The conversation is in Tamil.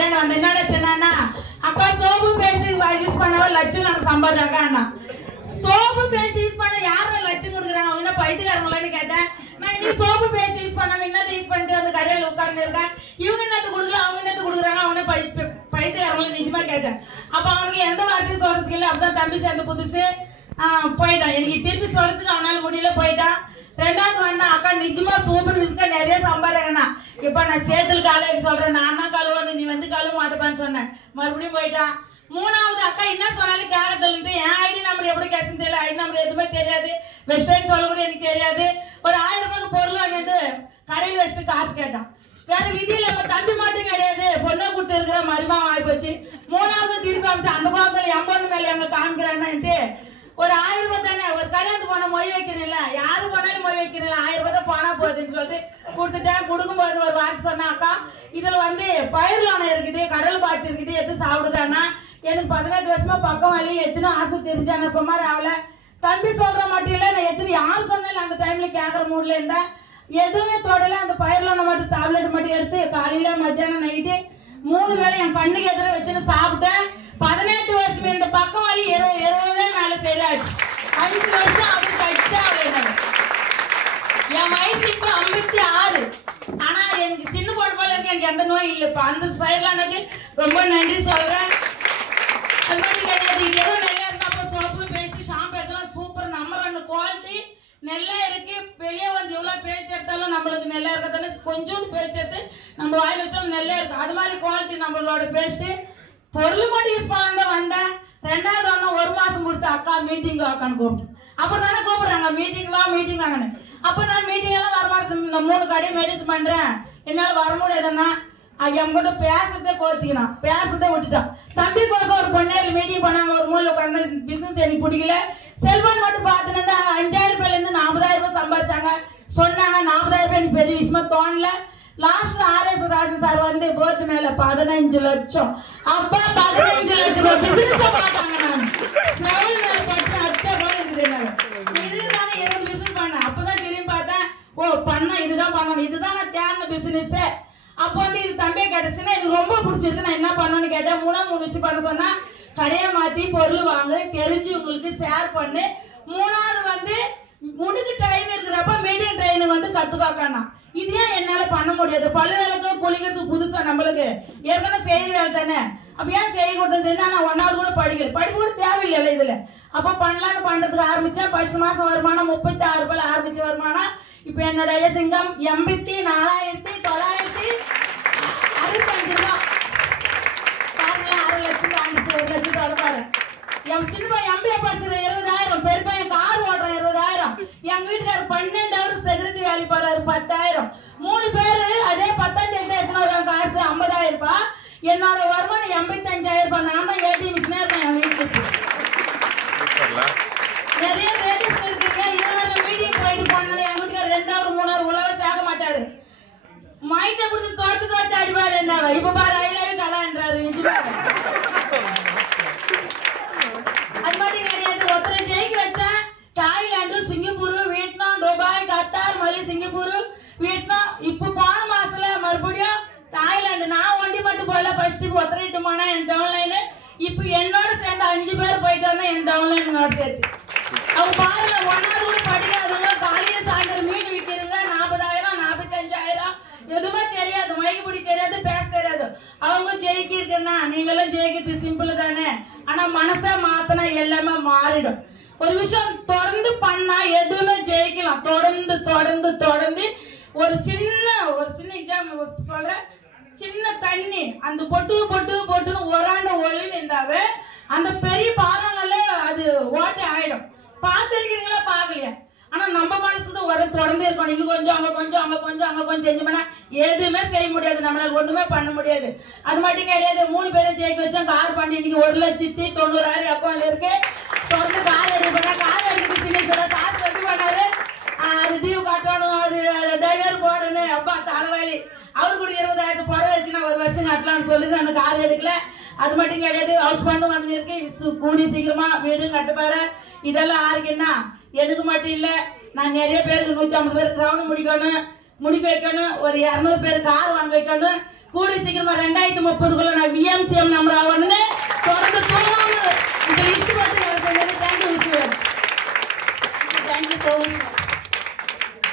கல்யாணம் வந்து என்னடா சொன்னா, அக்கா சோப்பு பேஸ்ட் யூஸ் பண்ணவா லட்சம் நான் சம்பாதிச்சாக்கா. சோப்பு பேஸ்ட் யூஸ் பண்ண யாரும் லட்சம் கொடுக்குறாங்க, அவங்க என்ன பைத்தியக்காரங்களான்னு கேட்டேன். நான் இன்னைக்கு சோப்பு பேஸ்ட் யூஸ் பண்ணாம என்னது யூஸ் பண்ணிட்டு அந்த கடையில் உட்கார்ந்து இருக்கேன். இவங்க என்னது கொடுக்கல, அவங்க என்னது கொடுக்குறாங்க, அவங்க பைத்தியக்காரங்களை நிஜமா கேட்டேன். அப்ப அவனுக்கு எந்த வார்த்தையும் சொல்றதுக்கு இல்லை. அப்பதான் தம்பி சேர்ந்த புதுசு போயிட்டான். எனக்கு திருப்பி சொல்றதுக்கு அவனால முடியல, போயிட்டான். ரெண்டாவது வந்தா அக்கா நிஜமா சூப்பர் விஸ்கா நிறைய சம்பாதிக்கண்ணா. இப்ப நான் சேத்துல காலைக்கு சொல்றேன், நான் தான் கழுவானு, நீ வந்து கழுவ மாட்டேப்பான்னு சொன்னேன். மறுபடியும் போயிட்டான். மூணாவது அக்கா என்ன சொன்னாலும் கேட்கறதுன்ட்டு என் ஐடி நம்பர் எப்படி கிடைச்சுன்னு தெரியல, ஐடி நம்பர் எதுவுமே தெரியாது, வெஸ்டர்ன் சொல்ல கூட எனக்கு தெரியாது. ஒரு 1000 ரூபாய்க்கு பொருள் வாங்கிட்டு கடையில் வச்சுட்டு காசு கேட்டான். வேற விதியில் நம்ம தம்பி மட்டும் கிடையாது, பொண்ணை கொடுத்து இருக்கிற மருமகன் ஆகி போச்சு. மூணாவது திருப்பி அமைச்சு அந்த பாவத்தில் 80 மேல எங்க காமிக்கிறான்ட்டு ஒரு 1000 ரூபாய் தானே, ஒரு கல்யாணத்துக்கு போன மொய் வைக்கிறீங்கள, யாரு போனாலும் மொய் வைக்கிறீங்களா, 1000 ரூபாய் தான் போனா போகுதுன்னு சொல்லிட்டு கொடுத்துட்டேன். கொடுக்கும்போது ஒரு வார்த்தை சொன்னாக்கா, இதுல வந்து பயிர்லானம் இருக்குது, கடல் பாய்ச்சி இருக்குது, எடுத்து சாப்பிடுதானா. எனக்கு 18 வருஷமா பக்கம் வலி, எத்தனை ஆசை தெரிஞ்சாங்க, சுமார் ஆகல. தம்பி சொல்ற மட்டும் இல்ல, நான் எத்தனை யார் சொன்னாலும் அந்த டைம்ல கேட்கற மூட்ல இருந்தேன். எதுவுமே தொடல. அந்த பயிர்லானம் மட்டும் டேப்லெட் மட்டும் எடுத்து காலையில மத்தியானம் நைட்டு 3 வேளை என் கண்ணுக்கு எதிர வச்சுன்னு சாப்பிட்டேன். 18 வருஷம் இந்த பக்கம் வலி 20 மேல சரியாச்சு. 5 வருஷம் அப்படி கட்சா. என் வயசு இப்போ 56. ஆனா எனக்கு சின்ன போட போல இருக்கு, எனக்கு எந்த நோயும் இல்லை. இப்போ அந்த பயிர்லானுக்கு ரொம்ப நன்றி சொல்றேன். அது மாதிரி கிடையாது, இது எதுவும் நல்லா இருந்தா சோப்பு பேஸ்ட் ஷாம்பு எடுத்தாலும் சூப்பர். நம்பர் 1 குவாலிட்டி நல்லா இருக்கு. வெளியே வந்து எவ்வளவு பேஸ்ட் எடுத்தாலும் நம்மளுக்கு நல்லா இருக்கதானே, கொஞ்சோண்டு பேஸ்ட் எடுத்து நம்ம வாயில் வச்சாலும் நல்லா இருக்கு. அது மாதிரி குவாலிட்டி நம்மளோட பேஸ்ட். பொருள் மட்டும் யூஸ் பண்ணாதான் வந்தேன். ரெண்டாவது ஒன்னா 1 மாசம் கொடுத்து அக்கா மீட்டிங் அக்கான்னு கூப்பிட்டு அப்புறம் தானே கூப்பிடுறாங்க, மீட்டிங் வா மீட்டிங் வாங்கன்னு. அப்ப நான் மீட்டிங் எல்லாம் வரமாட்டேன். இந்த 3 கடையும் மெடிசன் பண்றேன், என்னால வர முடியாதுன்னா என் கூட பேசுறதே கோச்சிக்கணும், பேசுறதே விட்டுட்டான். தம்பி கோசம் ஒரு பொண்ணேரில் மீட்டிங் பண்ணாங்க, ஒரு மூலையில் உட்காந்து பிசினஸ் எனக்கு பிடிக்கல. செல்வன் மட்டும் பார்த்துன்னு அவங்க 5000 ரூபாயில இருந்து 40000 ரூபாய் சம்பாதிச்சாங்க. சொன்னாங்க 40000 ரூபாய் எனக்கு பெரிய விஷயமா தோணல. லாஸ்ட்ல RS ராஜன் சார் வந்து போர்டு மேல 15 லட்சம். அப்பா 15 லட்சம் பிசினஸ் பார்த்தாங்க. நான் செவல் மேல பட்டு அச்சா போல இருக்குது. இதுதானே 20 பிசினஸ் பண்ணேன். அப்பதான் திரும்பி பார்த்தேன், ஓ பண்ண இதுதான் பண்ணணும், இதுதான் நான் தேர்ந்த பிசினஸ். அப்போ வந்து இது தம்பியை கேட்டுச்சுன்னா எனக்கு ரொம்ப பிடிச்சிருக்கு, நான் என்ன பண்ணணும்னு கேட்டேன். 3 விஷயம் பண்ண சொன்னா, கடையை மாத்தி பொருள் வாங்கு, தெரிஞ்சவங்களுக்கு ஷேர் பண்ணு. 3வது வந்து முடிக்கு டைம் இருக்கிறப்ப மீடியம் ட்ரைனிங் வந்து கத்துக்காக்கணும். இது ஏன் என்னால பண்ண முடியாது, பல்லு வேலைக்கு குளிக்கிறதுக்கு புதுசா நம்மளுக்கு ஏற்கனவே செய்ய வேலை தானே. அப்ப ஏன் செய்ய கொடுத்தேன்னு சொன்னா, நான் 1வது கூட படிக்க கூட தேவையில்லை இதுல. அப்ப பண்ணலான்னு பண்றதுக்கு ஆரம்பிச்சேன். 10 மாசம் வருமானம் 36 ரூபாய் ஆரம்பிச்ச வருமானம். இப்ப என்னுடைய சிங்கம் 84,965 ரூபாய். 6 லட்சம் தாண்டிச்சு, 1 லட்சம் தொடப்பாரு. என் சின்ன பையன் MBA படிச்சுற 20,000, பெருப்பையன் கார் ஓட்டுற 20,000, எங்க வீட்டுக்காரர் 12 ஹவர் செக்யூரிட்டி வேலை போறாரு 10,000. 3 பேரு அதே 10ஆம் தேதி எத்தனை வருவாங்க காசு 50,000 ரூபாய். என்னோட வருமானம் 85,000 ரூபாய். நான் தான் ATM மிஷினா இருக்கேன் என் வீட்டுக்கு. நிறைய ரேடியஸ் இருக்குங்க. இதெல்லாம் மீடியம் போயிட்டு போனாலும் என் வீட்டுக்காரர் 2 ஹவர் 3 ஹவர் உழவை சேர்க்க மாட்டாரு. மைட்டை கொடுத்து தோர்த்து அடிபாடு என்ன. இப்ப பாரு ஐலாவே கலான்றாரு. அது மாதிரி கிடையாது. ஒருத்தரை ஜெயிக்க வச்சேன். Thailand, Singapore, Vietnam, Dubai, Qatar, மலி, சிங்கப்பூர், வியட்நாம். இப்ப போன மாசத்துல மறுபடியும் தாய்லாந்து. நான் ஒண்டி மட்டும் போல, ஃபர்ஸ்ட் ஒருத்தரைட்டு போனா என் டவுன்லைனு. இப்ப என்னோட சேர்ந்து 5 பேர் போயிட்டோம்னா என் டவுன்லைனோட சேர்த்து. அவங்க பாருங்க, 1வது கூட படிக்காதவங்க காலையில சாயந்தரம் மீன் விற்கிறவங்க 40,000 45,000. எதுவுமே தெரியாது, மைக்குப்படி தெரியாது, பேச தெரியாது. அவங்க ஜெயிக்கிறதுன்னா நீங்களும் ஜெயிக்கிறது சிம்பிள் தானே. ஆனா மனசை மாத்தினா எல்லாமே மாறிடும். ஒரு விஷயம் தொடர்ந்து பண்ணா எதுவுமே ஜெயிக்கலாம். தொடர்ந்து தொடர்ந்து தொடர்ந்து ஒரு சின்ன எக்ஸாம் சொல்றேன். சின்ன தண்ணி அந்த பொட்டுன்னு ஒராண்ட ஒளின்னு இருந்தாவே அந்த பெரிய பாதங்கள்ல அது ஓட்டை ஆயிடும். பார்த்துருக்கீங்களா பார்க்கலையா? ஆனா நம்ம மனசுக்கு ஒரு தொடர்ந்து இருக்கணும். இது கொஞ்சம் அங்க கொஞ்சம் அங்க கொஞ்சம் அங்க கொஞ்சம் செஞ்சு பண்ணா எதுவுமே செய்ய முடியாது, நம்மளால ஒண்ணுமே பண்ண முடியாது. அது மட்டும் கிடையாது. 3 பேரை ஜெயிக்க வச்சா கார் பண்ணி இன்னைக்கு 1,90,000 அக்கௌண்ட்ல இருக்கு. தொடர்ந்து கார் எடுப்பா. கார் எடுத்து சின்ன சொல்ல காசு வந்து பண்ணாரு. அது டியூ கட்டணும், அது டிரைவர் போடணும். அப்பா தலைவலி. அவரு கூட 20,000 புடவை வச்சு நான் 1 வருஷம் கட்டலாம்னு சொல்லுங்க. அந்த கார் எடுக்கல. அது மட்டும் கிடையாது. ஹவுஸ் ஃபண்டும் வந்து இருக்கு. கூடி சீக்கிரமா வீடு கட்டுப்பாரு. இதெல்லாம் யாருக்குன்னா எனக்கு மட்டும் இல்ல, நான் நிறைய பேருக்கு 150 பேர் கிரவுண்ட் முடிக்க வைக்கணும். ஒரு 200 பேர் கார் வாங்க வைக்கணும். கூடி சீக்கிரமா 2030 நான் விஎம்சிஎம் நம்பர் ஆகணும்னு தொடர்ந்து தூங்காம இந்த லிஸ்ட் பார்த்து நான் சொன்னது. தேங்க்யூ. Thank you so much.